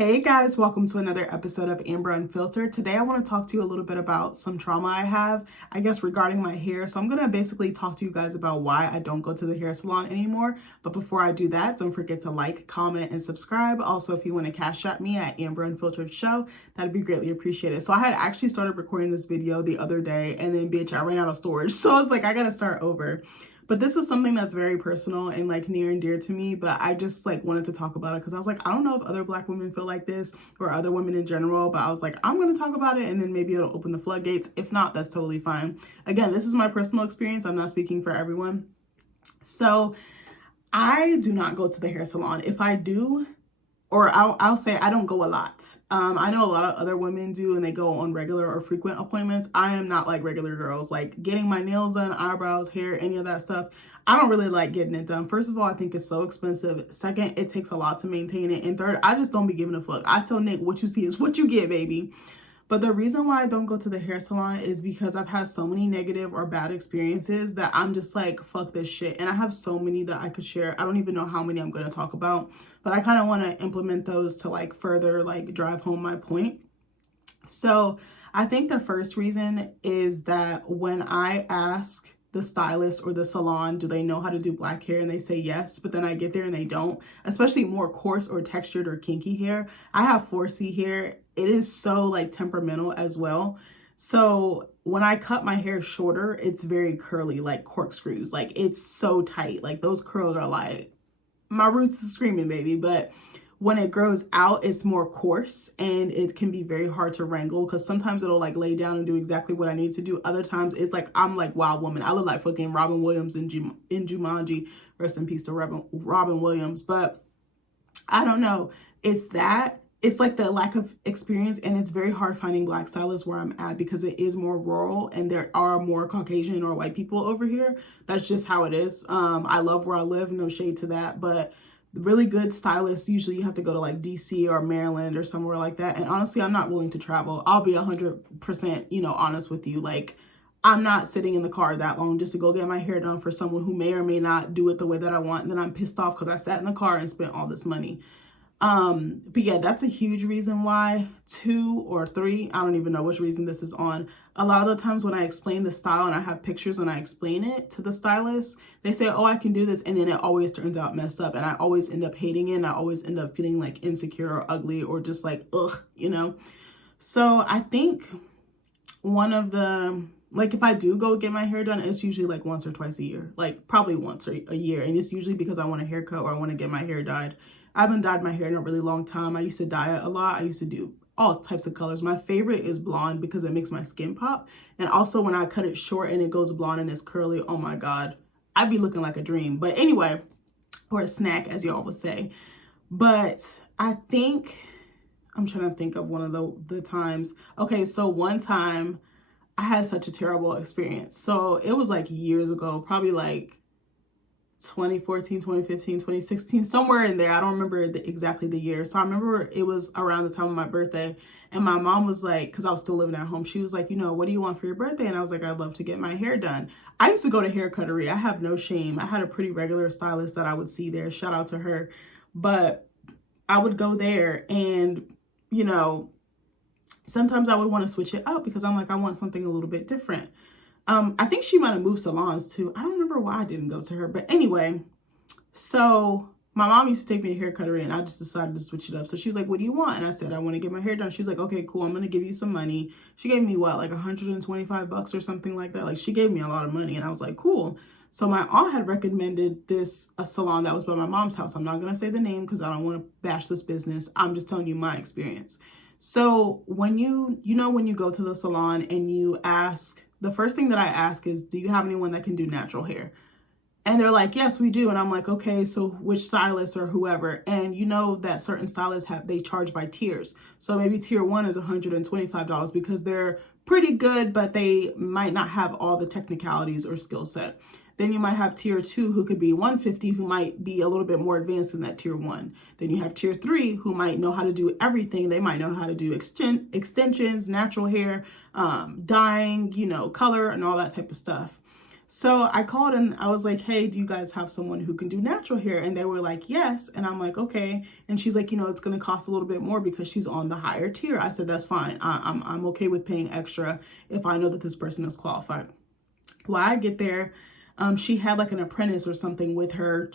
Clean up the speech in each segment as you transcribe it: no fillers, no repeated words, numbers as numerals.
Hey guys, welcome to another episode of Amber Unfiltered. Today I want to talk to you a little bit about some trauma I have, I guess, regarding my hair. So I'm going to basically talk to you guys about why I don't go to the hair salon anymore. But before I do that, don't forget to like, comment, and subscribe. Also, if you want to cash at me at AmberUnfilteredShow, that'd be greatly appreciated. So I had actually started recording this video the other day and then bitch, I ran out of storage. So I was like, I got to start over. But this is something that's very personal and like near and dear to me, but I just like wanted to talk about it because I was like, I don't know if other Black women feel like this or other women in general, but I was like, I'm going to talk about it and then maybe it'll open the floodgates. If not, that's totally fine. Again, this is my personal experience. I'm not speaking for everyone. So I do not go to the hair salon. If I do, or I'll say I don't go a lot. I know a lot of other women do and they go on regular or frequent appointments. I am not like regular girls, like getting my nails done, eyebrows, hair, any of that stuff. I don't really like getting it done. First of all, I think it's so expensive. Second, it takes a lot to maintain it. And third, I just don't be giving a fuck. I tell Nick, what you see is what you get, baby. But the reason why I don't go to the hair salon is because I've had so many negative or bad experiences that I'm just like, fuck this shit. And I have so many that I could share. I don't even know how many I'm going to talk about, but I kind of want to implement those to like further like drive home my point. So I think the first reason is that when I ask the stylist or the salon, do they know how to do Black hair? And they say yes, but then I get there and they don't, especially more coarse or textured or kinky hair. I have 4C hair. It is so like temperamental as well. So when I cut my hair shorter, it's very curly, like corkscrews. Like it's so tight. Like those curls are like, my roots are screaming, baby. But when it grows out, it's more coarse and it can be very hard to wrangle because sometimes it'll like lay down and do exactly what I need to do. Other times it's like, I'm like Wild Woman. I look like fucking Robin Williams in Jumanji. Rest in peace to Robin Williams. But I don't know. It's that. It's like the lack of experience, and it's very hard finding Black stylists where I'm at because it is more rural and there are more Caucasian or white people over here. That's just how it is. I love where I live, no shade to that, but really good stylists, usually you have to go to like DC or Maryland or somewhere like that. And honestly, I'm not willing to travel. I'll be 100%, honest with you. Like, I'm not sitting in the car that long just to go get my hair done for someone who may or may not do it the way that I want. And then I'm pissed off because I sat in the car and spent all this money. But yeah, that's a huge reason why. 2 or 3, I don't even know which reason this is on. A lot of the times when I explain the style and I have pictures and I explain it to the stylist, they say, oh, I can do this. And then it always turns out messed up. And I always end up hating it. And I always end up feeling like insecure or ugly or just like, ugh, So I think one of the, like if I do go get my hair done, it's usually like once or twice a year, like probably once a year. And it's usually because I want a haircut or I want to get my hair dyed. I haven't dyed my hair in a really long time. I used to dye it a lot. I used to do all types of colors. My favorite is blonde because it makes my skin pop. And also when I cut it short and it goes blonde and it's curly, oh my God, I'd be looking like a dream. But anyway, or a snack as y'all would say. But I think, I'm trying to think of one of the times. Okay, so one time I had such a terrible experience. So it was like years ago, probably like 2014, 2015, 2016, somewhere in there. I don't remember exactly the year. So I remember it was around the time of my birthday. And my mom was like, because I was still living at home, she was like, what do you want for your birthday? And I was like, I'd love to get my hair done. I used to go to Hair Cuttery. I have no shame. I had a pretty regular stylist that I would see there. Shout out to her. But I would go there and, sometimes I would want to switch it up because I'm like, I want something a little bit different. I think she might have moved salons too. I don't remember why I didn't go to her. But anyway, so my mom used to take me to Hair Cuttery and I just decided to switch it up. So she was like, what do you want? And I said, I want to get my hair done. She was like, okay, cool. I'm going to give you some money. She gave me what, like $125 or something like that. Like she gave me a lot of money and I was like, cool. So my aunt had recommended a salon that was by my mom's house. I'm not going to say the name because I don't want to bash this business. I'm just telling you my experience. So when when you go to the salon and you ask, the first thing that I ask is, do you have anyone that can do natural hair? And they're like, yes, we do. And I'm like, okay, so which stylist or whoever? And that certain stylists they charge by tiers. So maybe tier 1 is $125 because they're pretty good, but they might not have all the technicalities or skill set. Then you might have tier 2 who could be $150, who might be a little bit more advanced than that tier 1. Then you have tier 3 who might know how to do everything. They might know how to do extensions, natural hair, dyeing, color and all that type of stuff. So I called and I was like, hey, do you guys have someone who can do natural hair? And they were like, yes. And I'm like, okay. And she's like, it's going to cost a little bit more because she's on the higher tier. I said, that's fine. I'm okay with paying extra if I know that this person is qualified. Well, I get there. She had like an apprentice or something with her,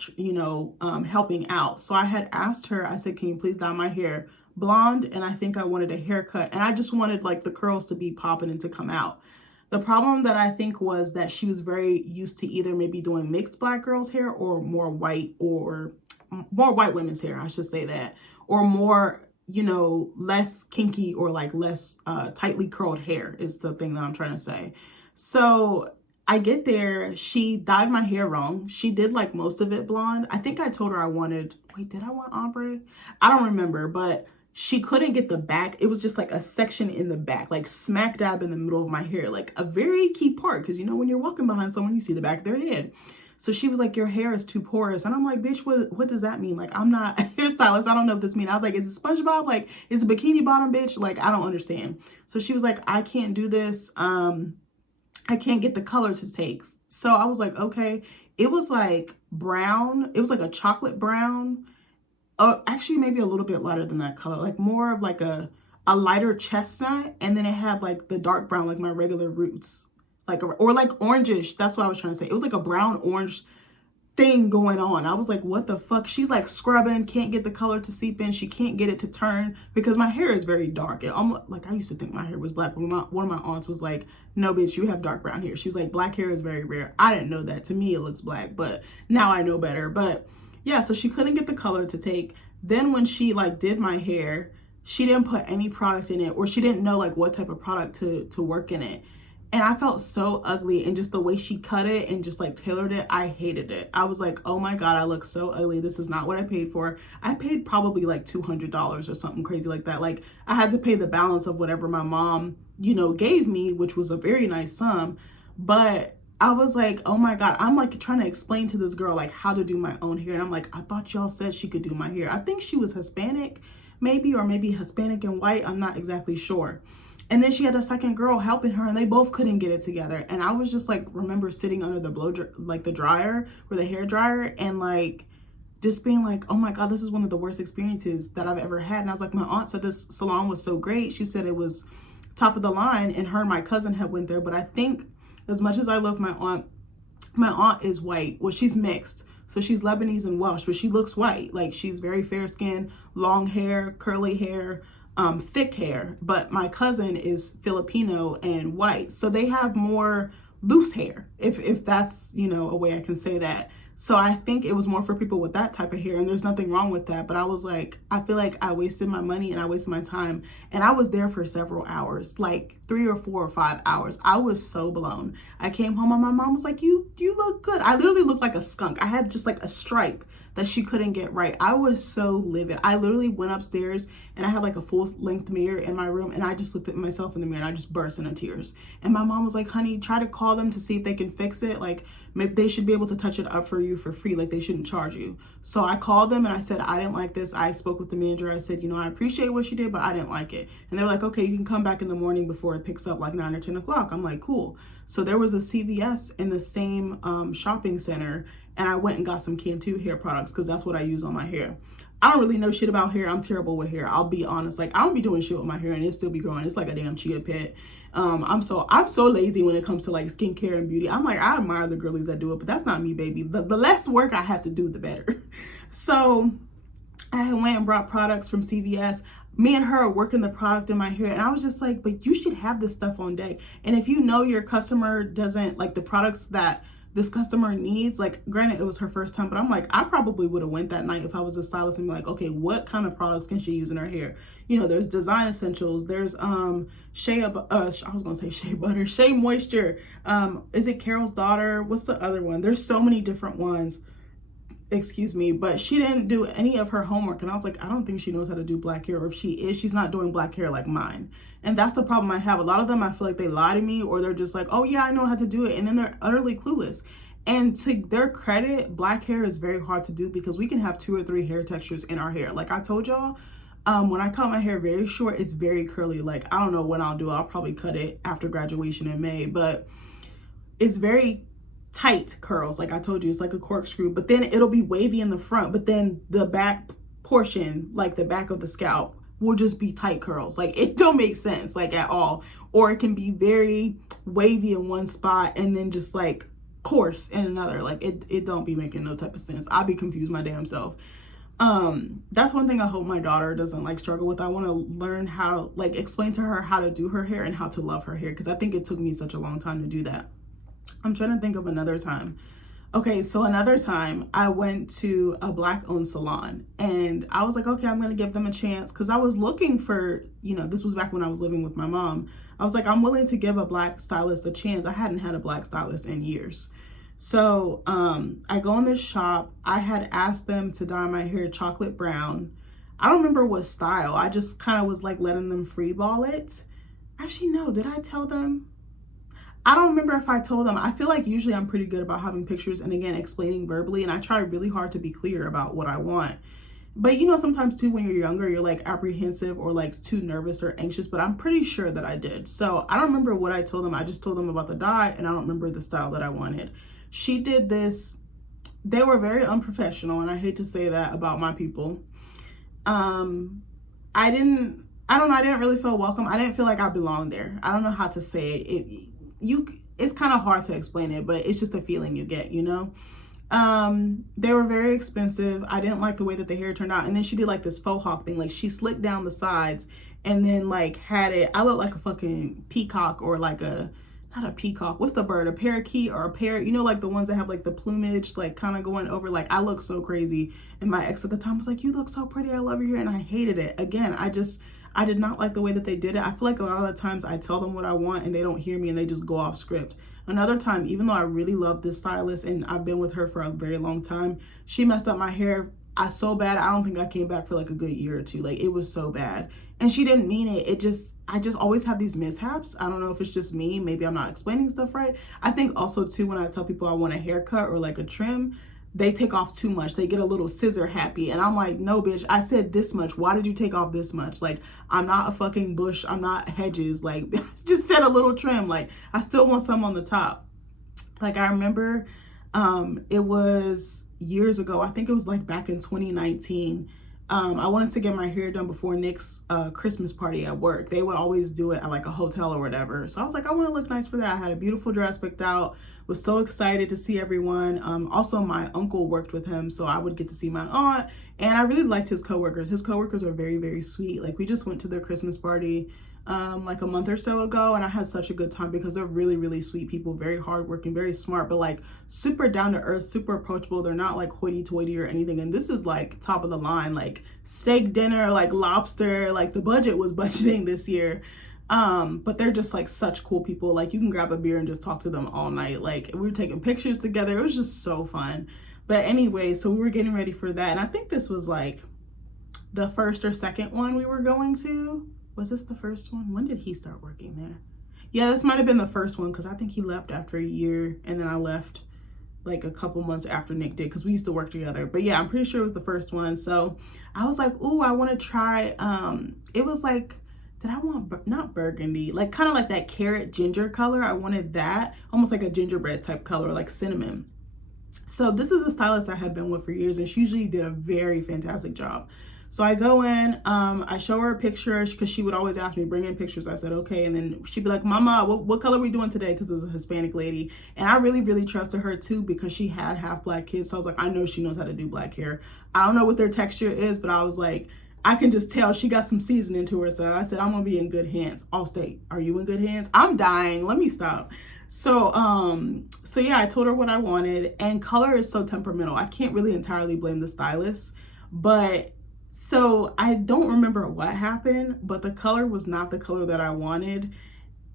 helping out. So I had asked her, I said, can you please dye my hair blonde? And I think I wanted a haircut. And I just wanted like the curls to be popping and to come out. The problem that I think was that she was very used to either maybe doing mixed black girls' hair or more white women's hair, I should say that, or more, less kinky or like less tightly curled hair is the thing that I'm trying to say. So I get there, she dyed my hair wrong. She did like most of it blonde. I think I told her did I want ombre? I don't remember, but she couldn't get the back. It was just like a section in the back, like smack dab in the middle of my hair, like a very key part. Because when you're walking behind someone, you see the back of their head. So she was like, your hair is too porous. And I'm like, bitch, what does that mean? Like, I'm not a hairstylist. I don't know what this means. I was like, is it SpongeBob? Like, is it Bikini Bottom, bitch? Like, I don't understand. So she was like, I can't do this. I can't get the color to take. So I was like, okay. It was like brown. It was like a chocolate brown. Actually maybe a little bit lighter than that color, like more of like a lighter chestnut, and then it had like the dark brown, like my regular roots, or like orangish. That's what I was trying to say. It was like a brown orange thing going on. I was like, what the fuck? She's like scrubbing, can't get the color to seep in. She can't get it to turn because my hair is very dark. Like I used to think my hair was black, but one of my aunts was like, no bitch, you have dark brown hair. She was like, black hair is very rare. I didn't know that. To me it looks black, but now I know better. But yeah, so she couldn't get the color to take. Then when she like did my hair, she didn't put any product in it, or she didn't know like what type of product to work in it. And I felt so ugly, and just the way she cut it and just like tailored it, I hated it. I was like, oh my God, I look so ugly. This is not what I paid for. I paid probably like $200 or something crazy like that. Like I had to pay the balance of whatever my mom, gave me, which was a very nice sum. But I was like, oh my God, I'm like trying to explain to this girl like how to do my own hair. And I'm like, I thought y'all said she could do my hair. I think she was Hispanic maybe, or maybe Hispanic and white. I'm not exactly sure. And then she had a second girl helping her, and they both couldn't get it together. And I was just like, remember sitting under the dryer or the hair dryer, and like just being like, oh my God, this is one of the worst experiences that I've ever had. And I was like, my aunt said this salon was so great. She said it was top of the line, and her and my cousin had went there. But I think, as much as I love my aunt is white. Well, she's mixed. So she's Lebanese and Welsh, but she looks white. Like she's very fair skinned, long hair, curly hair, thick hair. But my cousin is Filipino and white. So they have more loose hair, if that's, a way I can say that. So I think it was more for people with that type of hair, and there's nothing wrong with that. But I was like, I feel like I wasted my money and I wasted my time, and I was there for several hours, like 3 or 4 or 5 hours. I was so blown. I came home and my mom was like, you look good. I literally looked like a skunk. I had just like a stripe that she couldn't get right. I was so livid. I literally went upstairs and I had like a full length mirror in my room, and I just looked at myself in the mirror and I just burst into tears. And my mom was like, honey, try to call them to see if they can fix it. Like maybe they should be able to touch it up for you for free. Like they shouldn't charge you. So I called them and I said, I didn't like this. I spoke with the manager. I said, I appreciate what she did, but I didn't like it. And they were like, okay, you can come back in the morning before it picks up, like 9 or 10 o'clock. I'm like, cool. So there was a CVS in the same shopping center, and I went and got some Cantu hair products because that's what I use on my hair. I don't really know shit about hair. I'm terrible with hair. I'll be honest. Like I don't be doing shit with my hair and it still be growing. It's like a damn chia pet. I'm so lazy when it comes to like skincare and beauty. I'm like, I admire the girlies that do it, but that's not me, baby. The less work I have to do, the better. So I went and brought products from CVS. Me and her are working the product in my hair, and I was just like, but you should have this stuff on deck. And if your customer doesn't like the products that this customer needs, like granted it was her first time, but I'm like, I probably would have went that night if I was a stylist and be like, okay, what kind of products can she use in her hair? There's design essentials, there's shea moisture, is it Carol's Daughter, what's the other one? There's so many different ones, excuse me. But she didn't do any of her homework, and I was like, I don't think she knows how to do black hair, or if she is, she's not doing black hair like mine. And that's the problem I have. A lot of them, I feel like they lie to me, or they're just like, oh yeah, I know how to do it, and then they're utterly clueless. And to their credit, black hair is very hard to do because we can have 2 or 3 hair textures in our hair. Like I told y'all, when I cut my hair very short, it's very curly. Like I don't know when I'll do it. I'll probably cut it after graduation in May, but it's very tight curls. Like I told you, it's like a corkscrew, but then it'll be wavy in the front, but then the back portion, like the back of the scalp, will just be tight curls. Like it don't make sense like at all. Or it can be very wavy in one spot and then just like coarse in another. Like it don't be making no type of sense. I'll be confused my damn self. That's one thing I hope my daughter doesn't like struggle with. I want to learn how, like, explain to her how to do her hair and how to love her hair, because I think it took me such a long time to do that. I'm trying to think of another time. Okay, so another time I went to a Black-owned salon and I was like, okay, I'm going to give them a chance, because I was looking for, you know, this was back when I was living with my mom. I was like, I'm willing to give a Black stylist a chance. I hadn't had a Black stylist in years. So I go in this shop. I had asked them to dye my hair chocolate brown. I don't remember what style. I just kind of was like letting them freeball it. Actually, no, did I tell them? I don't remember if I told them. I feel like usually I'm pretty good about having pictures and, again, explaining verbally, and I try really hard to be clear about what I want. But you know, sometimes too, when you're younger, you're like apprehensive or like too nervous or anxious, but I'm pretty sure that I did. So I don't remember what I told them. I just told them about the dye, and I don't remember the style that I wanted. She did this. They were very unprofessional, and I hate to say that about my people. I don't know, I didn't really feel welcome. I didn't feel like I belonged there. I don't know how to say it. It's kind of hard to explain it, but it's just a feeling you get, you know? They were very expensive. I didn't like the way that the hair turned out. And then she did like this faux hawk thing. Like she slicked down the sides and then like had it, I look like a fucking peacock, or like not a peacock. What's the bird? A parakeet or a parrot? You know, like the ones that have like the plumage, like kind of going over. Like I look so crazy. And my ex at the time was like, you look so pretty. I love your hair. And I hated it. Again, I did not like the way that they did it. I feel like a lot of the times I tell them what I want and they don't hear me and they just go off script. Another time, even though I really love this stylist and I've been with her for a very long time, she messed up my hair so bad. I don't think I came back for like a good year or two. Like it was so bad. And she didn't mean it. I just always have these mishaps. I don't know if it's just me. Maybe I'm not explaining stuff right. I think also too, when I tell people I want a haircut or like a trim, they take off too much. They get a little scissor happy. And I'm like, no, bitch, I said this much. Why did you take off this much? Like, I'm not a fucking bush. I'm not hedges. Like, I just said a little trim. Like, I still want some on the top. Like, I remember it was years ago. I think it was like back in 2019. I wanted to get my hair done before Nick's Christmas party at work. They would always do it at like a hotel or whatever. So I was like, I want to look nice for that. I had a beautiful dress picked out. Was so excited to see everyone. Also, my uncle worked with him, so I would get to see my aunt. And I really liked his coworkers. His coworkers are very, very sweet. Like, we just went to their Christmas party like a month or so ago, and I had such a good time because they're really, really sweet people, very hardworking, very smart, but like super down to earth, super approachable. They're not like hoity-toity or anything. And this is like top of the line, like steak dinner, like lobster, like the budget was budgeting this year. But they're just like such cool people. Like you can grab a beer and just talk to them all night. Like we were taking pictures together. It was just so fun. But anyway, so we were getting ready for that. And I think this was like the first or second one we were going to. Was this the first one? When did he start working there? Yeah, this might have been the first one, because I think he left after a year and then I left like a couple months after Nick did, because we used to work together. But yeah, I'm pretty sure it was the first one. So I was like, ooh, I want to try. It was like, did I want, not burgundy, like kind of like that carrot ginger color. I wanted that, almost like a gingerbread type color, like cinnamon. So this is a stylist I had been with for years, and she usually did a very fantastic job. So I go in, I show her a picture, because she would always ask me, bring in pictures. I said, okay. And then she'd be like, Mama, what color are we doing today? Because it was a Hispanic lady. And I really, really trusted her too, because she had half Black kids. So I was like, I know she knows how to do Black hair. I don't know what their texture is, but I was like, I can just tell she got some seasoning to her. So I said, I'm going to be in good hands. Allstate, are you in good hands? I'm dying. Let me stop. So yeah, I told her what I wanted, and color is so temperamental. I can't really entirely blame the stylist, but so I don't remember what happened, but the color was not the color that I wanted.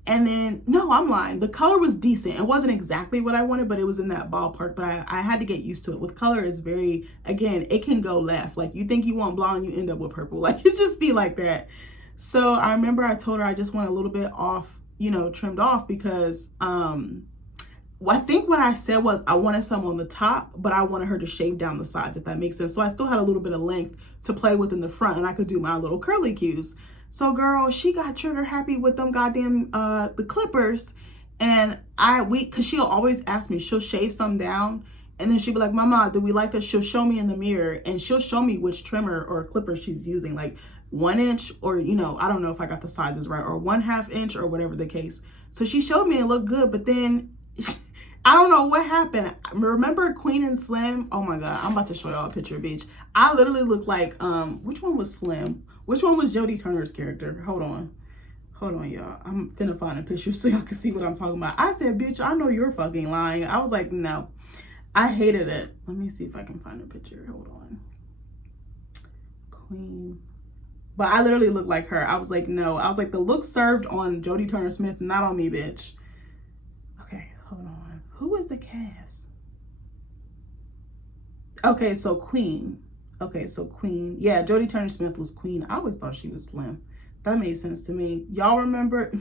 And then, no, I'm lying. The color was decent. It wasn't exactly what I wanted, but it was in that ballpark. But I had to get used to it. With color, it's very, again, it can go left. Like you think you want blonde, you end up with purple. Like it just be like that. So I remember I told her I just want a little bit off, you know, trimmed off, because I think what I said was I wanted some on the top, but I wanted her to shave down the sides, if that makes sense. So I still had a little bit of length to play with in the front, and I could do my little curly cues. So girl, she got trigger happy with them goddamn the clippers, And cause she'll always ask me, she'll shave some down and then she'll be like, Mama, do we like this? She'll show me in the mirror and she'll show me which trimmer or clipper she's using, like 1 inch or, you know, I don't know if I got the sizes right, or 1/2 inch or whatever the case. So she showed me it looked good, but then I don't know what happened. Remember Queen and Slim? Oh my God, I'm about to show y'all a picture, bitch. I literally look like, which one was Slim? Which one was Jodie Turner's character? Hold on, y'all. I'm finna find a picture so y'all can see what I'm talking about. I said, bitch, I know you're fucking lying. I was like, no. I hated it. Let me see if I can find a picture. Hold on. Queen. But I literally look like her. I was like, no. I was like, the look served on Jodie Turner Smith, not on me, bitch. Okay, hold on. Who is the cast? Okay, so Queen. Yeah, Jodie Turner Smith was Queen. I always thought she was Slim. That made sense to me. Y'all remember?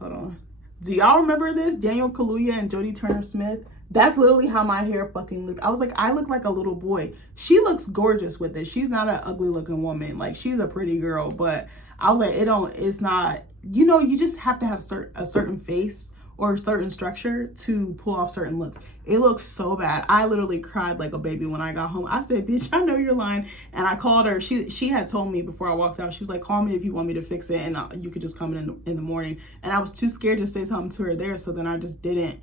Hold on. Do y'all remember this? Daniel Kaluuya and Jodie Turner Smith? That's literally how my hair fucking looked. I was like, I look like a little boy. She looks gorgeous with it. She's not an ugly looking woman. Like, she's a pretty girl. But I was like, it's not, you know, you just have to have a certain face or a certain structure to pull off certain looks. It looks so bad. I literally cried like a baby when I got home. I said, bitch, I know you're lying. And I called her. She had told me before I walked out, she was like, call me if you want me to fix it. And you could just come in the morning. And I was too scared to say something to her there. So then I just didn't.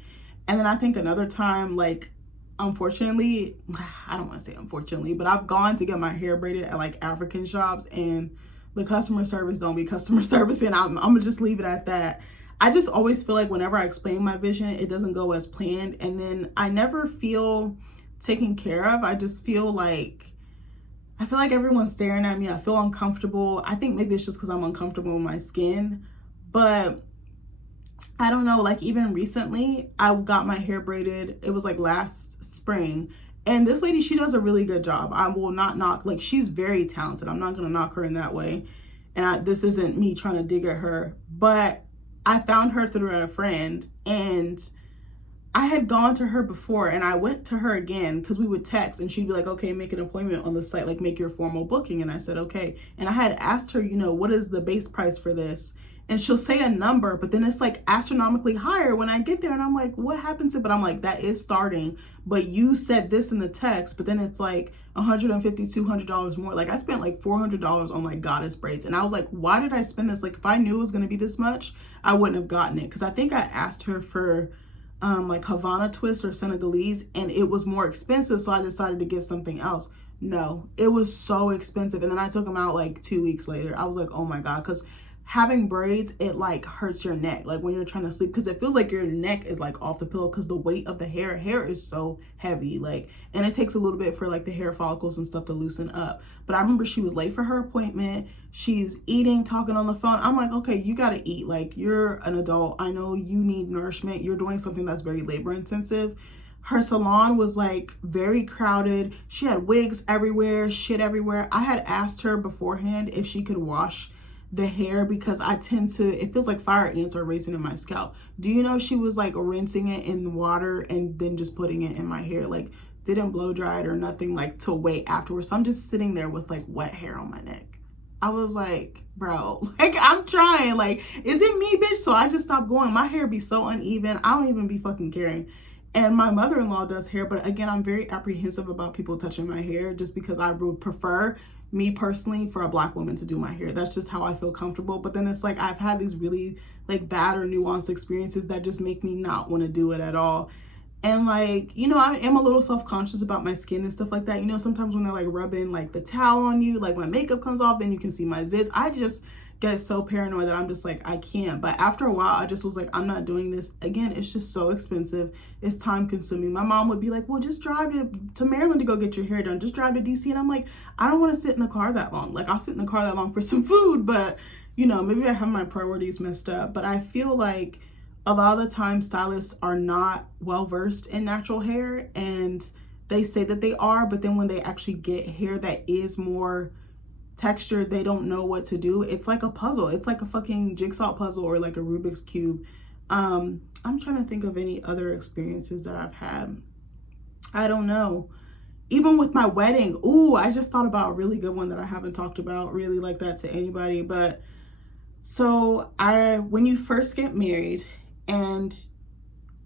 And then I think another time, like, unfortunately, I don't want to say unfortunately, but I've gone to get my hair braided at like African shops and the customer service don't be customer service. And I'm going to just leave it at that. I just always feel like whenever I explain my vision, it doesn't go as planned. And then I never feel taken care of. I just feel like everyone's staring at me. I feel uncomfortable. I think maybe it's just because I'm uncomfortable with my skin. But I don't know, like even recently, I got my hair braided. It was like last spring. And this lady, she does a really good job. I will not knock, like she's very talented. I'm not going to knock her in that way. And this isn't me trying to dig at her. But I found her through a friend and I had gone to her before and I went to her again because we would text and she'd be like, okay, make an appointment on the site, like make your formal booking. And I said, okay. And I had asked her, you know, what is the base price for this? And she'll say a number, but then it's like astronomically higher when I get there. And I'm like, what happened to, but I'm like, that is starting. But you said this in the text, but then it's like $150, $200 more. Like I spent like $400 on like goddess braids. And I was like, why did I spend this? Like if I knew it was going to be this much, I wouldn't have gotten it. Cause I think I asked her for like Havana twist or Senegalese and it was more expensive. So I decided to get something else. No, it was so expensive. And then I took them out like 2 weeks later. I was like, oh my God. Cause having braids, it like hurts your neck, like when you're trying to sleep, because it feels like your neck is like off the pillow because the weight of the hair is so heavy, like, and it takes a little bit for like the hair follicles and stuff to loosen up. But I remember she was late for her appointment. She's eating, talking on the phone. I'm like, okay, you got to eat. Like, you're an adult. I know you need nourishment. You're doing something that's very labor intensive. Her salon was like very crowded. She had wigs everywhere, shit everywhere. I had asked her beforehand if she could wash the hair because I tend to, it feels like fire ants are racing in my scalp. Do you know she was like rinsing it in water and then just putting it in my hair, like didn't blow dry it or nothing, like to wait afterwards. So I'm just sitting there with like wet hair on my neck. I was like, bro, like I'm trying, like, is it me, bitch? So I just stopped going. My hair be so uneven. I don't even be fucking caring. And my mother-in-law does hair, but again, I'm very apprehensive about people touching my hair just because I would prefer, me personally, for a Black woman to do my hair. That's just how I feel comfortable. But then it's like I've had these really like bad or nuanced experiences that just make me not want to do it at all. And like, you know, I am a little self-conscious about my skin and stuff like that. You know, sometimes when they're like rubbing like the towel on you, like my makeup comes off, then you can see my zits. I just get so paranoid that I'm just like, I can't. But after a while, I just was like, I'm not doing this. Again, it's just so expensive. It's time consuming. My mom would be like, well, just drive to Maryland to go get your hair done. Just drive to DC. And I'm like, I don't want to sit in the car that long. Like, I'll sit in the car that long for some food. But, you know, maybe I have my priorities messed up. But I feel like a lot of the time stylists are not well versed in natural hair. And they say that they are. But then when they actually get hair that is more texture, they don't know what to do. It's like a puzzle. It's like a fucking jigsaw puzzle or like a Rubik's Cube. I'm trying to think of any other experiences that I've had. I don't know. Even with my wedding, ooh, I just thought about a really good one that I haven't talked about really like that to anybody. But so when you first get married and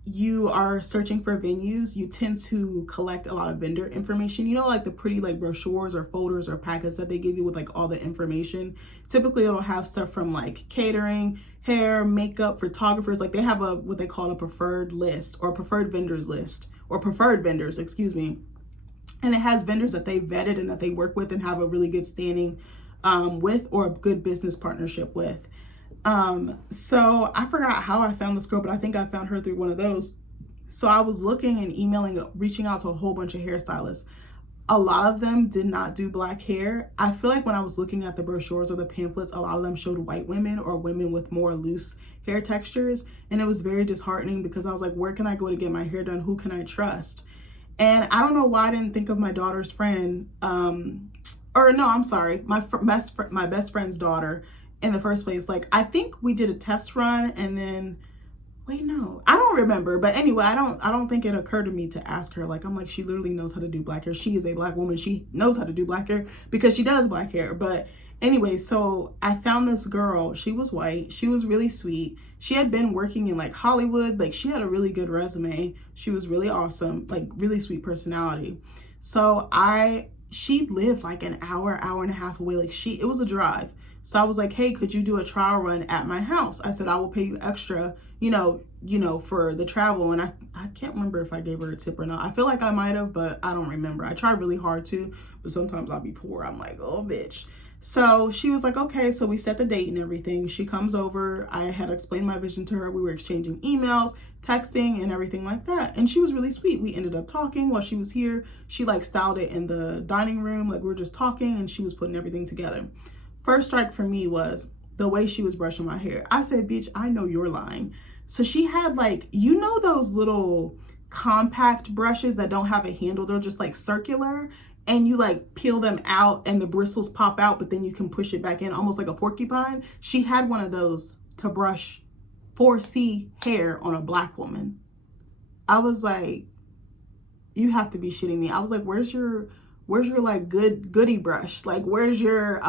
you are searching for venues, you tend to collect a lot of vendor information. You know, like the pretty like brochures or folders or packets that they give you with like all the information. Typically it'll have stuff from like catering, hair, makeup, photographers. Like they have a what they call a preferred list or preferred vendors list or preferred vendors, excuse me. And it has vendors that they vetted and that they work with and have a really good standing with, or a good business partnership with. So I forgot how I found this girl, but I think I found her through one of those. So I was looking and emailing, reaching out to a whole bunch of hairstylists. A lot of them did not do black hair. I feel like when I was looking at the brochures or the pamphlets, a lot of them showed white women or women with more loose hair textures. And it was very disheartening because I was like, where can I go to get my hair done? Who can I trust? And I don't know why I didn't think of my daughter's friend, or no, I'm sorry, my best friend's daughter in the first place. Like, I think we did a test run and then, wait, no, I don't remember. But anyway, I don't think it occurred to me to ask her. Like, I'm like, she literally knows how to do black hair. She is a black woman. She knows how to do black hair because she does black hair. But anyway, so I found this girl. She was white. She was really sweet. She had been working in like Hollywood. Like, she had a really good resume. She was really awesome, like really sweet personality. So she lived like an hour and a half away. Like, it was a drive. So I was like, hey, could you do a trial run at my house? I said, I will pay you extra, you know, for the travel. And I can't remember if I gave her a tip or not. I feel like I might have, but I don't remember. I try really hard to, but sometimes I'll be poor. I'm like, oh, bitch. So she was like, okay. So we set the date and everything. She comes over. I had explained my vision to her. We were exchanging emails, texting, and everything like that. And she was really sweet. We ended up talking while she was here. She like styled it in the dining room. Like, we were just talking and she was putting everything together. First strike for me was the way she was brushing my hair. I said, bitch, I know you're lying. So she had like, you know, those little compact brushes that don't have a handle. They're just like circular, and you like peel them out and the bristles pop out, but then you can push it back in almost like a porcupine. She had one of those to brush 4C hair on a black woman. I was like, you have to be shitting me. I was like, where's your like goodie brush? Like, where's your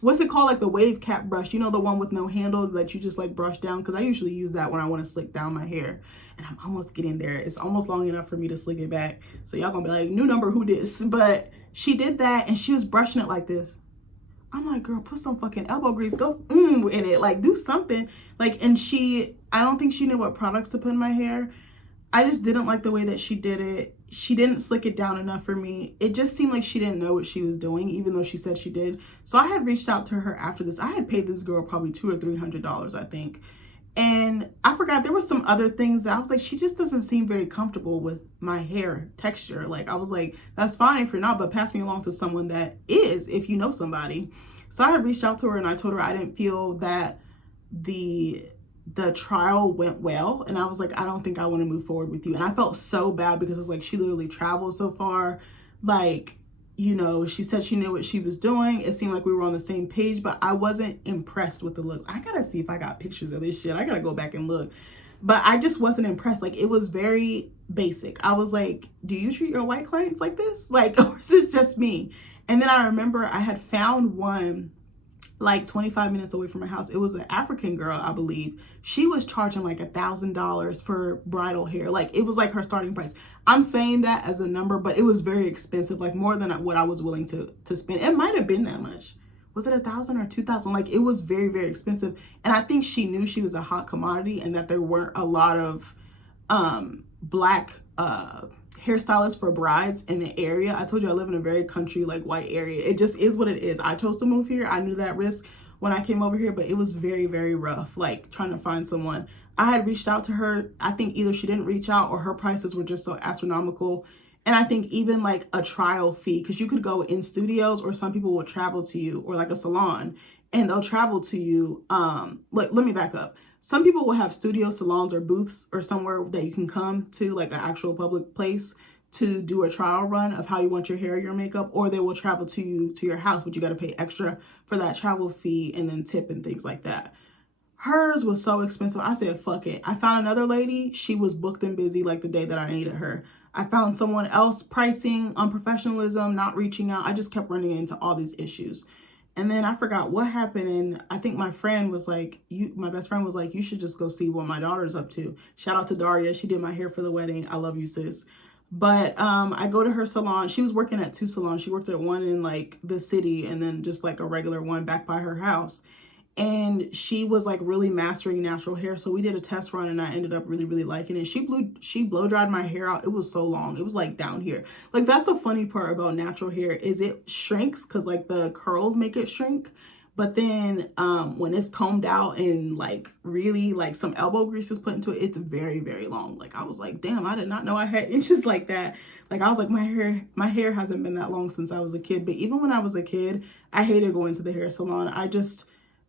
what's it called, like the wave cap brush, you know, the one with no handle that you just like brush down? Because I usually use that when I want to slick down my hair, and I'm almost getting there. It's almost long enough for me to slick it back, so y'all gonna be like, new number, who this? But she did that and she was brushing it like this. I'm like, girl, put some fucking elbow grease, go in it, like do something. Like, and I don't think she knew what products to put in my hair. I just didn't like the way that she did it. She didn't slick it down enough for me. It just seemed like she didn't know what she was doing, even though she said she did. So I had reached out to her after this. I had paid this girl probably $200 or $300, I think. And I forgot there were some other things that I was like, she just doesn't seem very comfortable with my hair texture. Like, I was like, that's fine if you're not, but pass me along to someone that is, if you know somebody. So I had reached out to her and I told her I didn't feel that the trial went well, and I was like, I don't think I want to move forward with you. And I felt so bad because I was like, she literally traveled so far. Like, you know, she said she knew what she was doing. It seemed like we were on the same page, but I wasn't impressed with the look. I gotta see if I got pictures of this shit. I gotta go back and look. But I just wasn't impressed. Like, it was very basic. I was like, do you treat your white clients like this? Like, or is this just me? And then I remember I had found one like 25 minutes away from my house. It was an African girl, I believe. She was charging like $1,000 for bridal hair. Like, it was like her starting price. I'm saying that as a number, but it was very expensive, like more than what I was willing to spend. It might have been that much. Was it $1,000 or $2,000? Like, it was very, very expensive. And I think she knew she was a hot commodity and that there weren't a lot of black hairstylists for brides in the area. I told you I live in a very country, like, white area. It just is what it is. I chose to move here. I knew that risk when I came over here, but it was very, very rough, like, trying to find someone. I had reached out to her. I think either she didn't reach out or her prices were just so astronomical. And I think even like a trial fee, because you could go in studios, or some people will travel to you, or like a salon, and they'll travel to you. Like, let me back up. Some people will have studio salons or booths or somewhere that you can come to, like an actual public place, to do a trial run of how you want your hair, your makeup, or they will travel to you to your house, but you got to pay extra for that travel fee and then tip and things like that. Hers was so expensive. I said, fuck it. I found another lady. She was booked and busy like the day that I needed her. I found someone else pricing, unprofessionalism, not reaching out. I just kept running into all these issues. And then I forgot what happened. And I think my friend was like, my best friend was like, you should just go see what my daughter's up to. Shout out to Daria. She did my hair for the wedding. I love you, sis. But I go to her salon. She was working at 2 salons. She worked at one in like the city and then just like a regular one back by her house. And she was like really mastering natural hair. So we did a test run and I ended up really, really liking it. She blow dried my hair out. It was so long. It was like down here. Like that's the funny part about natural hair is it shrinks because like the curls make it shrink. But then when it's combed out and like really like some elbow grease is put into it, it's very, very long. Like I was like, damn, I did not know I had inches like that. Like I was like, my hair hasn't been that long since I was a kid. But even when I was a kid, I hated going to the hair salon.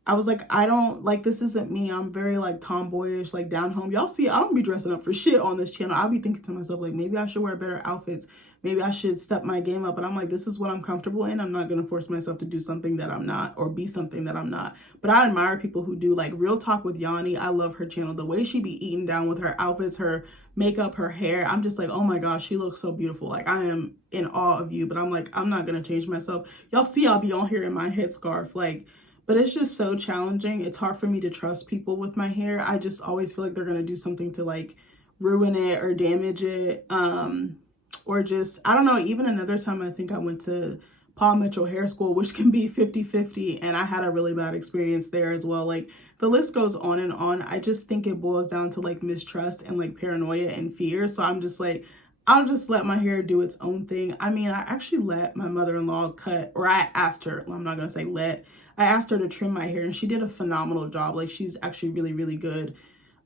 I was like, I don't, like, this isn't me. I'm very, like, tomboyish, like, down home. Y'all see, I don't be dressing up for shit on this channel. I'll be thinking to myself, like, maybe I should wear better outfits. Maybe I should step my game up. But I'm like, this is what I'm comfortable in. I'm not going to force myself to do something that I'm not or be something that I'm not. But I admire people who do, like, Real Talk with Yanni. I love her channel. The way she be eating down with her outfits, her makeup, her hair. I'm just like, oh, my gosh, she looks so beautiful. Like, I am in awe of you. But I'm like, I'm not going to change myself. Y'all see, I'll be on here in my headscarf, like, but it's just so challenging. It's hard for me to trust people with my hair. I just always feel like they're going to do something to like ruin it or damage it. Or just, I don't know, even another time I think I went to Paul Mitchell Hair School, which can be 50-50. And I had a really bad experience there as well. Like the list goes on and on. I just think it boils down to like mistrust and like paranoia and fear. So I'm just like, I'll just let my hair do its own thing. I mean, I actually let my mother-in-law cut, or I asked her, well, I'm not going to say let, I asked her to trim my hair and she did a phenomenal job. Like she's actually really, really good.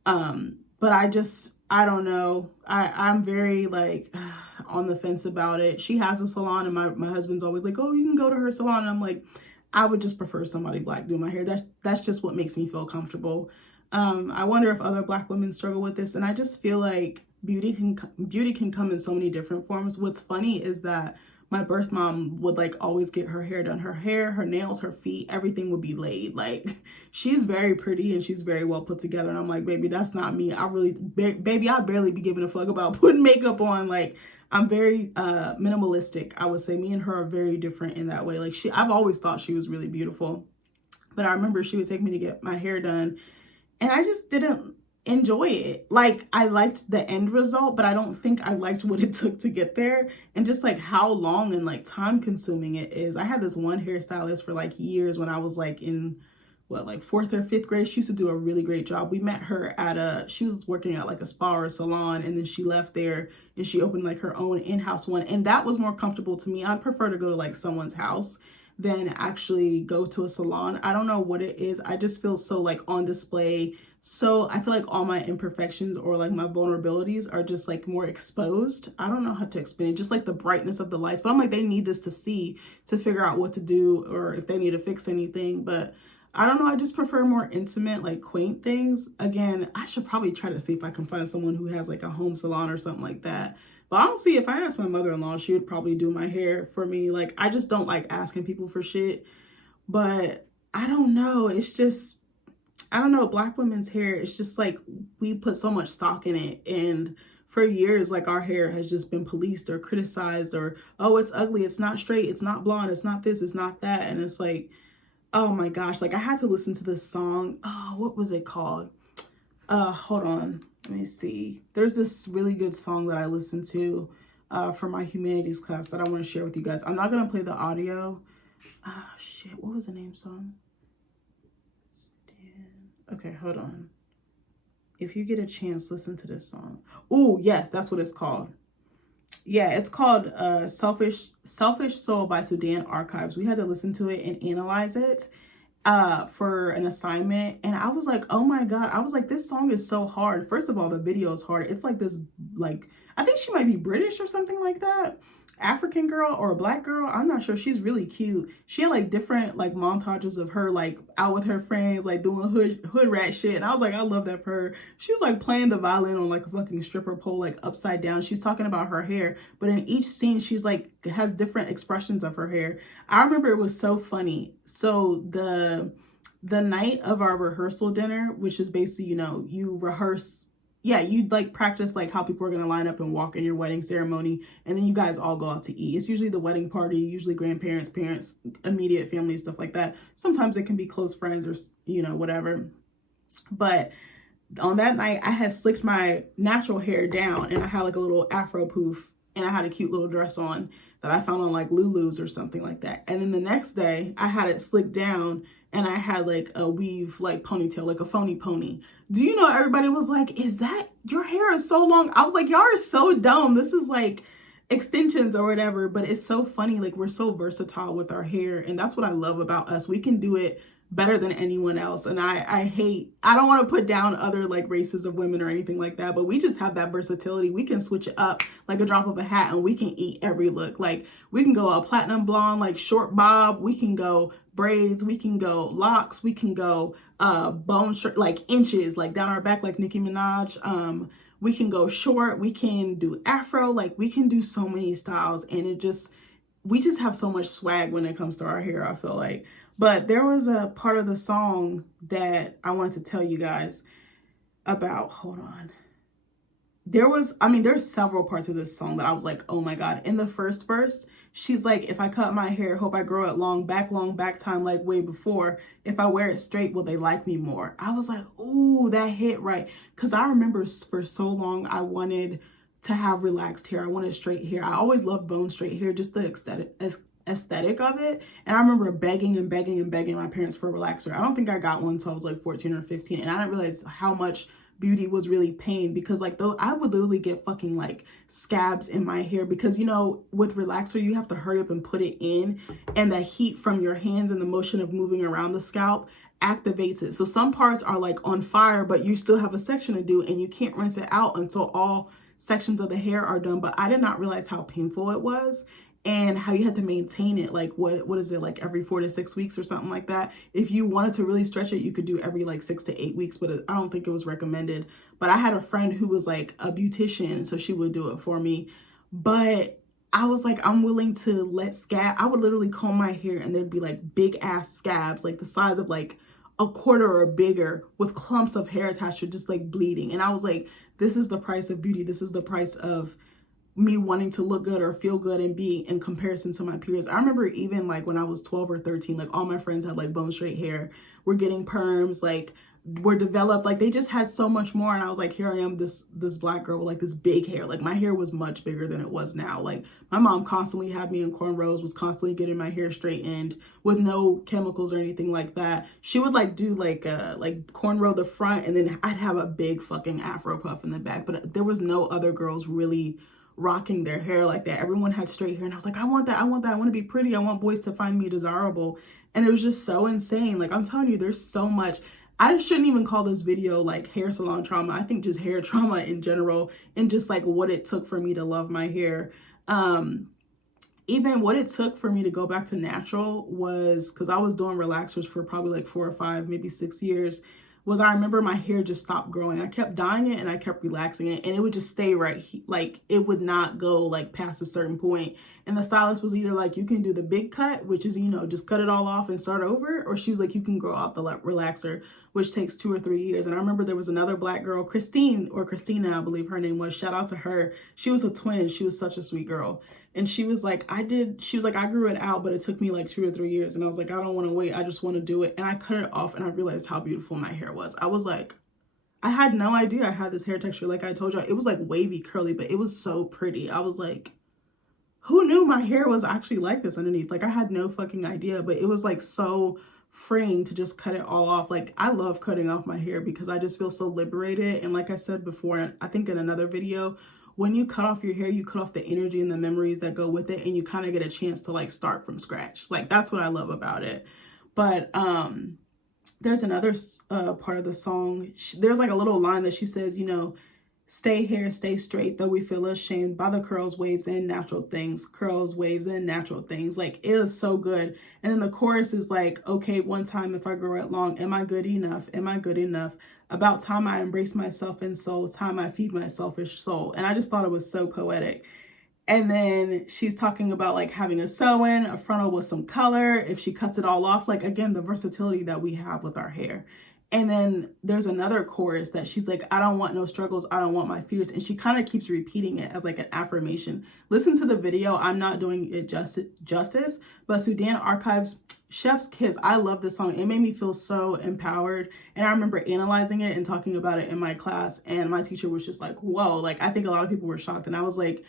But I don't know. I'm very like on the fence about it. She has a salon and my husband's always like, oh, you can go to her salon. And I'm like, I would just prefer somebody Black do my hair. That's just what makes me feel comfortable. I wonder if other Black women struggle with this. And I just feel like beauty can come in so many different forms. What's funny is that my birth mom would like always get her hair done. Her hair, her nails, her feet, everything would be laid. Like she's very pretty and she's very well put together. And I'm like, baby, that's not me. Baby, I barely be giving a fuck about putting makeup on. Like I'm very minimalistic. I would say me and her are very different in that way. Like I've always thought she was really beautiful, but I remember she would take me to get my hair done and I just didn't enjoy it. Like I liked the end result, but I don't think I liked what it took to get there and just like how long and like time consuming it is. I had this one hairstylist for like years when I was like in what, like 4th or 5th grade. She used to do a really great job. We met her at she was working at like a spa or a salon and then she left there and she opened like her own in-house one. And that was more comfortable to me. I'd prefer to go to like someone's house than actually go to a salon. I don't know what it is. I just feel so like on display. So I feel like all my imperfections or like my vulnerabilities are just like more exposed. I don't know how to explain it, just like the brightness of the lights. But I'm like, they need this to see, to figure out what to do or if they need to fix anything. But I don't know. I just prefer more intimate, like quaint things. Again, I should probably try to see if I can find someone who has like a home salon or something like that. But I don't see, if I asked my mother-in-law, she would probably do my hair for me. Like, I just don't like asking people for shit. But I don't know. It's just, I don't know, Black women's hair, it's just like we put so much stock in it. And for years, like our hair has just been policed or criticized or, oh, it's ugly, it's not straight, it's not blonde, it's not this, it's not that. And it's like, oh my gosh, like I had to listen to this song. Oh, what was it called? Hold on, let me see. There's this really good song that I listened to for my humanities class that I want to share with you guys. I'm not going to play the audio. Shit, what was the name song? Okay, hold on. If you get a chance, listen to this song. Oh, yes, that's what it's called. Yeah, it's called Selfish Soul by Sudan Archives. We had to listen to it and analyze it for an assignment. And I was like, oh my God. I was like, this song is so hard. First of all, the video is hard. It's like this, like, I think she might be British or something like that. African girl or a Black girl. I'm not sure. She's really cute. She had like different like montages of her like out with her friends, like doing hood rat shit. And I was like, I love that for her. She was like playing the violin on like a fucking stripper pole, like upside down. She's talking about her hair, but in each scene, she's like has different expressions of her hair. I remember it was so funny. So the night of our rehearsal dinner, which is basically, you know, you rehearse yeah, you'd like practice like how people are gonna line up and walk in your wedding ceremony, and then you guys all go out to eat. It's usually the wedding party, usually grandparents, parents, immediate family, stuff like that. Sometimes it can be close friends or whatever. But on that night, I had slicked my natural hair down, and I had like a little afro poof, and I had a cute little dress on that I found on like Lulu's or something like that. And then the next day, I had it slicked down, and I had like a weave like ponytail, like a phony pony. Do you know, everybody was like, is that, your hair is so long? I was like, y'all are so dumb. This is like extensions or whatever. But it's so funny, like we're so versatile with our hair, and that's what I love about us. We can do it better than anyone else. And I don't want to put down other like races of women or anything like that, but we just have that versatility. We can switch it up like a drop of a hat, and we can eat every look. Like we can go a platinum blonde, like short bob, we can go braids, we can go locks, we can go bone shirt, like inches, like down our back, like Nicki Minaj. We can go short, we can do afro, like we can do so many styles, and we just have so much swag when it comes to our hair, I feel like. But there was a part of the song that I wanted to tell you guys about. Hold on. There's several parts of this song that I was like, oh my God. In the first verse, she's like, if I cut my hair, hope I grow it long back time like way before. If I wear it straight, will they like me more? I was like, ooh, that hit right. Because I remember for so long, I wanted to have relaxed hair. I wanted straight hair. I always loved bone straight hair, just the aesthetic of it. And I remember begging and begging and begging my parents for a relaxer. I don't think I got one until I was like 14 or 15. And I didn't realize how much beauty was really pain, because like though I would literally get fucking like scabs in my hair, because with relaxer you have to hurry up and put it in, and the heat from your hands and the motion of moving around the scalp activates it. So some parts are like on fire, but you still have a section to do, and you can't rinse it out until all sections of the hair are done. But I did not realize how painful it was, and how you had to maintain it. Like what is it, like every 4 to 6 weeks or something like that. If you wanted to really stretch it, you could do every like 6 to 8 weeks, but I don't think it was recommended. But I had a friend who was like a beautician, so she would do it for me. But I was like, I'm willing to let I would literally comb my hair, and there'd be like big ass scabs, like the size of like a quarter or bigger, with clumps of hair attached to, just like bleeding. And I was like, this is the price of beauty. This is the price of me wanting to look good or feel good and be in comparison to my peers. I remember even like when I was 12 or 13, like all my friends had like bone straight hair, were getting perms, like were developed, like they just had so much more. And I was like, here I am, this black girl with like this big hair. Like my hair was much bigger than it was now. Like my mom constantly had me in cornrows, was constantly getting my hair straightened with no chemicals or anything like that. She would like do like cornrow the front, and then I'd have a big fucking afro puff in the back. But there was no other girls really rocking their hair like that. Everyone had straight hair, and I was like, I want that, I want that, I want to be pretty, I want boys to find me desirable. And it was just so insane. Like I'm telling you, there's so much. I shouldn't even call this video like hair salon trauma. I think just hair trauma in general, and just like what it took for me to love my hair. Even what it took for me to go back to natural was, because I was doing relaxers for probably like 4 or 5, maybe 6 years, was I remember my hair just stopped growing. I kept dyeing it and I kept relaxing it, and it would just stay right. Like it would not go like past a certain point. And the stylist was either like, you can do the big cut, which is, just cut it all off and start over. Or she was like, you can grow out the relaxer, which takes 2 or 3 years. And I remember there was another black girl, Christina, I believe her name was. Shout out to her. She was a twin. She was such a sweet girl. And she was like, I grew it out, but it took me like 2 or 3 years. And I was like, I don't want to wait. I just want to do it. And I cut it off, and I realized how beautiful my hair was. I was like, I had no idea I had this hair texture. Like I told you, it was like wavy curly, but it was so pretty. I was like, who knew my hair was actually like this underneath? Like I had no fucking idea, but it was like so freeing to just cut it all off. Like I love cutting off my hair because I just feel so liberated. And like I said before, I think in another video, when you cut off your hair, you cut off the energy and the memories that go with it, and you kind of get a chance to like start from scratch. Like that's what I love about it. But there's another part of the song. There's like a little line that she says, stay hair, stay straight, though we feel ashamed by the curls, waves, and natural things. Curls, waves, and natural things. Like it is so good. And then the chorus is like, okay, one time if I grow it long, am I good enough? Am I good enough? About time I embrace myself and soul, time I feed my selfish soul. And I just thought it was so poetic. And then she's talking about like having a sew-in, a frontal with some color, if she cuts it all off. Like again, the versatility that we have with our hair. And then there's another chorus that she's like, I don't want no struggles, I don't want my fears. And she kind of keeps repeating it as like an affirmation. Listen to the video. I'm not doing it justice, but Sudan Archives, Chef's Kiss. I love this song. It made me feel so empowered. And I remember analyzing it and talking about it in my class. And my teacher was just like, whoa, like I think a lot of people were shocked. And I was like,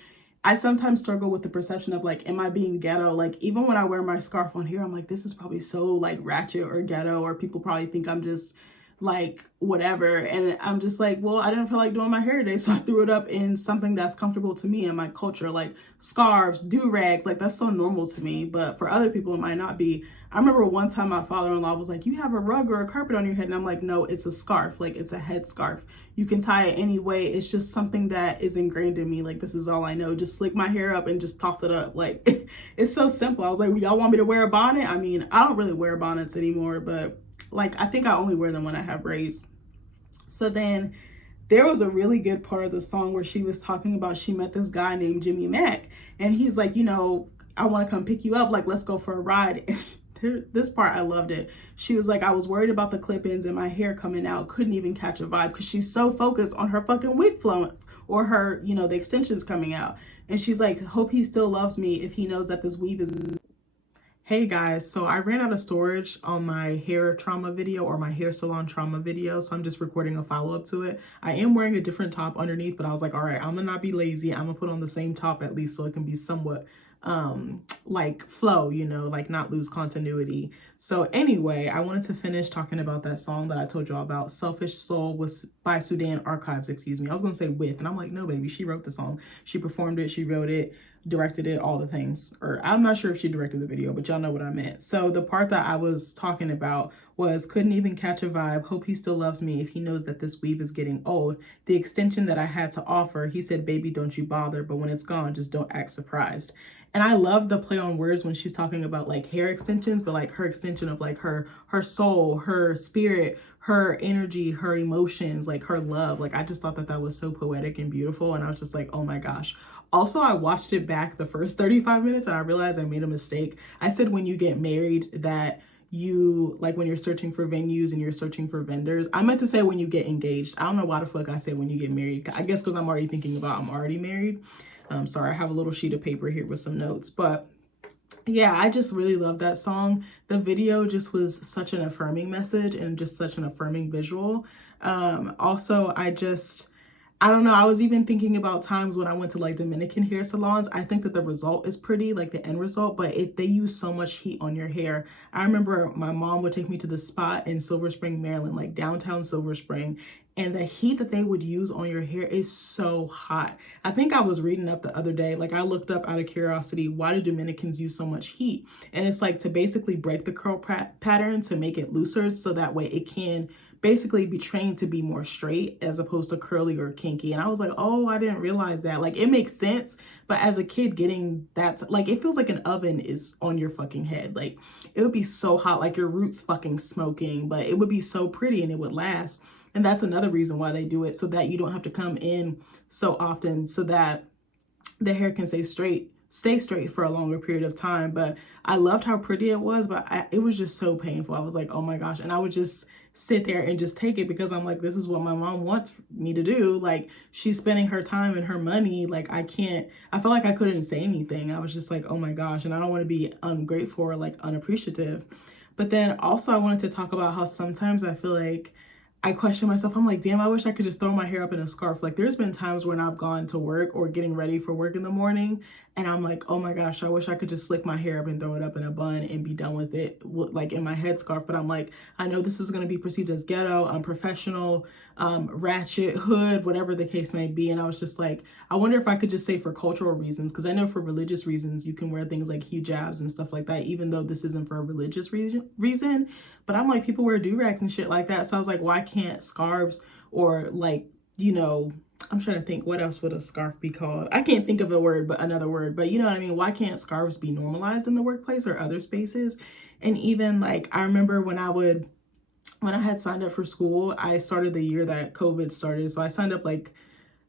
I sometimes struggle with the perception of like, am I being ghetto? Like even when I wear my scarf on here, I'm like, this is probably so like ratchet or ghetto, or people probably think I'm just like whatever. And I'm just like, well, I didn't feel like doing my hair today, so I threw it up in something that's comfortable to me and my culture, like scarves, do-rags. Like that's so normal to me, but for other people it might not be. I remember one time my father-in-law was like, you have a rug or a carpet on your head, and I'm like, no, it's a scarf. Like it's a head scarf. You can tie it any way. It's just something that is ingrained in me. Like this is all I know. Just slick my hair up and just toss it up. Like it's so simple. I was like, well, y'all want me to wear a bonnet? I mean, I don't really wear bonnets anymore, but like I think I only wear them when I have braids. So then there was a really good part of the song where she was talking about she met this guy named Jimmy Mack, and he's like, you know, I want to come pick you up, like let's go for a ride. This part I loved it. She was like, I was worried about the clip-ins and my hair coming out, couldn't even catch a vibe because she's so focused on her fucking wig flowing or her, you know, the extensions coming out. And she's like, hope he still loves me if he knows that this weave is. Hey guys, so I ran out of storage on my hair trauma video or my hair salon trauma video, so I'm just recording a follow-up to it. I am wearing a different top underneath, but I was like, all right, I'm gonna not be lazy. I'm gonna put on the same top at least so it can be somewhat like flow, you know, like not lose continuity. So anyway, I wanted to finish talking about that song that I told y'all about. Selfish Soul was by Sudan Archives, excuse me. I was gonna say with, and I'm like, no baby, she wrote the song. She performed it, she wrote it, directed it, all the things. Or I'm not sure if she directed the video, but y'all know what I meant. So the part that I was talking about was couldn't even catch a vibe, hope he still loves me if he knows that this weave is getting old. The extension that I had to offer, he said, baby, don't you bother, but when it's gone, just don't act surprised. And I love the play on words when she's talking about like hair extensions, but like her extension of like her soul, her spirit, her energy, her emotions, like her love. Like I just thought that that was so poetic and beautiful. And I was just like, oh my gosh. Also, I watched it back the first 35 minutes and I realized I made a mistake. I said when you get married that you, like when you're searching for venues and you're searching for vendors. I meant to say when you get engaged. I don't know why the fuck I said when you get married. I guess because I'm already thinking about I'm already married. Sorry, I have a little sheet of paper here with some notes, but yeah, I just really love that song. The video just was such an affirming message and just such an affirming visual. Also, I don't know, I was even thinking about times when I went to like Dominican hair salons. I think that the result is pretty, like the end result, but they use so much heat on your hair. I remember my mom would take me to the spot in Silver Spring, Maryland, like downtown Silver Spring, and the heat that they would use on your hair is so hot. I think I was reading up the other day, like I looked up out of curiosity, why do Dominicans use so much heat? And it's like to basically break the curl pattern to make it looser so that way it can basically be trained to be more straight as opposed to curly or kinky. And I was like, oh, I didn't realize that. Like it makes sense, but as a kid getting that, like it feels like an oven is on your fucking head. Like it would be so hot, like your roots fucking smoking, but it would be so pretty and it would last. And that's another reason why they do it, so that you don't have to come in so often, so that the hair can stay straight for a longer period of time. But I loved how pretty it was, but it was just so painful. I was like, oh my gosh. And I would just sit there and just take it because I'm like, this is what my mom wants me to do. Like she's spending her time and her money. Like I felt like I couldn't say anything. I was just like, oh my gosh. And I don't want to be ungrateful or like unappreciative. But then also I wanted to talk about how sometimes I feel like I question myself. I'm like, damn, I wish I could just throw my hair up in a scarf. Like there's been times when I've gone to work or getting ready for work in the morning and I'm like, oh my gosh, I wish I could just slick my hair up and throw it up in a bun and be done with it, like in my headscarf. But I'm like, I know this is going to be perceived as ghetto, unprofessional, ratchet, hood, whatever the case may be. And I was just like, I wonder if I could just say for cultural reasons, because I know for religious reasons, you can wear things like hijabs and stuff like that, even though this isn't for a religious reason. But I'm like, people wear do-rags and shit like that. So I was like, why can't scarves or like, you know, I'm trying to think what else would a scarf be called? I can't think of the word, but another word, but you know what I mean? Why can't scarves be normalized in the workplace or other spaces? And even like, I remember when I had signed up for school, I started the year that COVID started. So I signed up like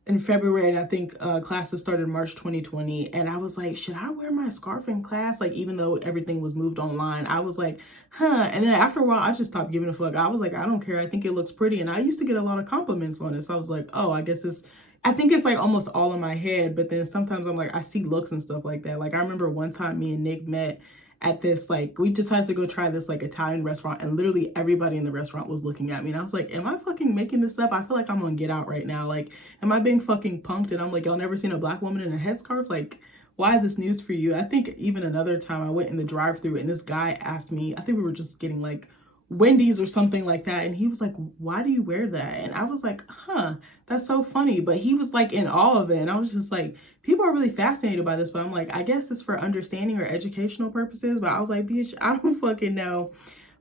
in February, and I think classes started March 2020. And I was like, should I wear my scarf in class? Like, even though everything was moved online, I was like, huh. And then after a while, I just stopped giving a fuck. I was like, I don't care. I think it looks pretty. And I used to get a lot of compliments on it. So I was like, oh, I think it's like almost all in my head. But then sometimes I'm like, I see looks and stuff like that. Like, I remember one time me and Nick met at this, like, we decided to go try this like Italian restaurant, and literally everybody in the restaurant was looking at me, and I was like, am I fucking making this up? I feel like I'm on Get Out right now. Like, am I being fucking punked? And I'm like, y'all never seen a black woman in a headscarf? Like, why is this news for you? I think even another time I went in the drive-thru and this guy asked me, I think we were just getting like Wendy's or something like that, and he was like, why do you wear that? And I was like, huh, that's so funny. But he was like in awe of it, and I was just like, people are really fascinated by this. But I'm like, I guess it's for understanding or educational purposes. But I was like, bitch, I don't fucking know.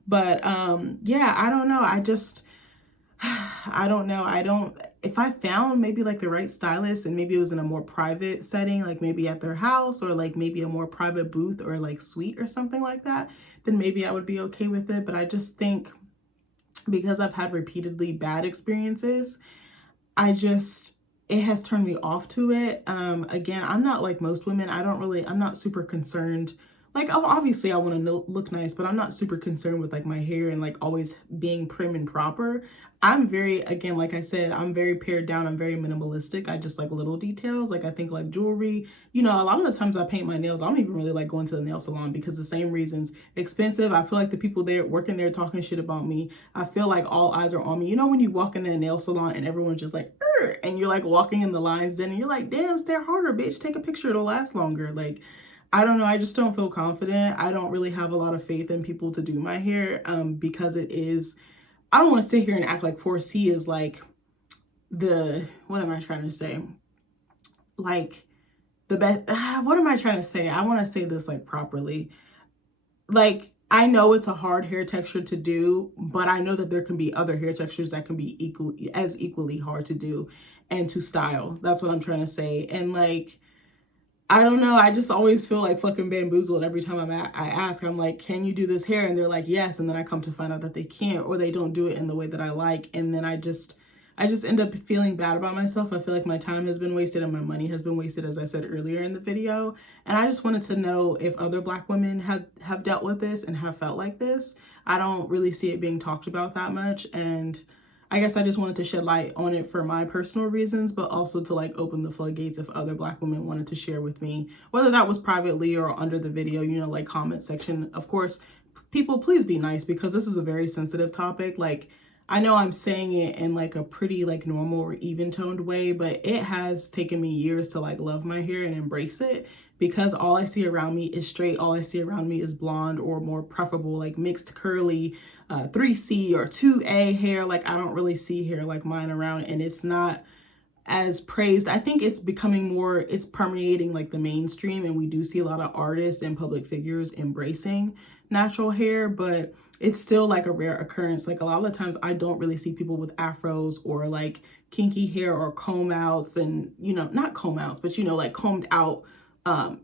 But yeah, I don't know. I don't know. If I found maybe like the right stylist, and maybe it was in a more private setting, like maybe at their house, or like maybe a more private booth or like suite or something like that, then maybe I would be okay with it. But I just think, because I've had repeatedly bad experiences, it has turned me off to it. Again, I'm not like most women. I'm not super concerned. Like, oh, obviously I want to look nice, but I'm not super concerned with like my hair and like always being prim and proper. I'm very, again, like I said, I'm very pared down. I'm very minimalistic. I just like little details. Like, I think like jewelry, a lot of the times I paint my nails. I don't even really like going to the nail salon because the same reasons. Expensive. I feel like the people there working there talking shit about me. I feel like all eyes are on me. When you walk into a nail salon and everyone's just like, and you're like walking in the lines then, and you're like, damn, stare harder, bitch. Take a picture. It'll last longer. Like, I don't know. I just don't feel confident. I don't really have a lot of faith in people to do my hair because I don't want to sit here and act like 4C is like what am I trying to say? Like the best, what am I trying to say? I want to say this like properly. Like, I know it's a hard hair texture to do, but I know that there can be other hair textures that can be equally hard to do and to style. That's what I'm trying to say. And like, I don't know. I just always feel like fucking bamboozled every time I ask. I'm like, can you do this hair? And they're like, yes. And then I come to find out that they can't, or they don't do it in the way that I like. And then I just end up feeling bad about myself. I feel like my time has been wasted and my money has been wasted, as I said earlier in the video. And I just wanted to know if other Black women have dealt with this and have felt like this. I don't really see it being talked about that much. And I guess I just wanted to shed light on it for my personal reasons, but also to like open the floodgates if other Black women wanted to share with me, whether that was privately or under the video, like comment section. Of course, people, please be nice, because this is a very sensitive topic. Like, I know I'm saying it in like a pretty like normal or even toned way, but it has taken me years to like love my hair and embrace it, because all I see around me is straight. All I see around me is blonde, or more preferable like mixed curly 3C or 2A hair. Like, I don't really see hair like mine around, and it's not as praised. I think it's it's permeating like the mainstream, and we do see a lot of artists and public figures embracing natural hair, but it's still like a rare occurrence. Like, a lot of the times I don't really see people with afros or like kinky hair or comb outs, and not comb outs, but like combed out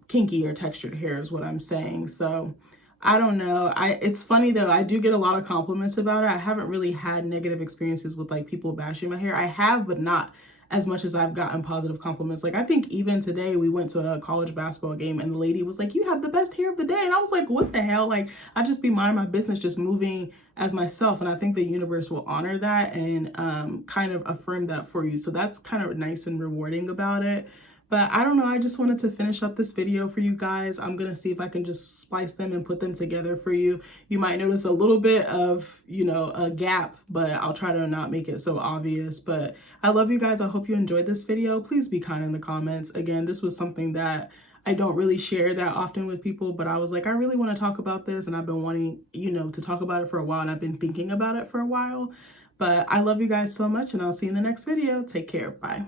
kinky or textured hair is what I'm saying. So I don't know. It's funny though, I do get a lot of compliments about it. I haven't really had negative experiences with like people bashing my hair. I have, but not as much as I've gotten positive compliments. Like, I think even today we went to a college basketball game and the lady was like, you have the best hair of the day. And I was like, what the hell? Like, I just be minding my business, just moving as myself. And I think the universe will honor that and kind of affirm that for you. So that's kind of nice and rewarding about it. But I don't know, I just wanted to finish up this video for you guys. I'm gonna see if I can just splice them and put them together for you. You might notice a little bit of, a gap, but I'll try to not make it so obvious. But I love you guys. I hope you enjoyed this video. Please be kind in the comments. Again, this was something that I don't really share that often with people, but I was like, I really want to talk about this, and I've been wanting, to talk about it for a while, and I've been thinking about it for a while. But I love you guys so much, and I'll see you in the next video. Take care. Bye.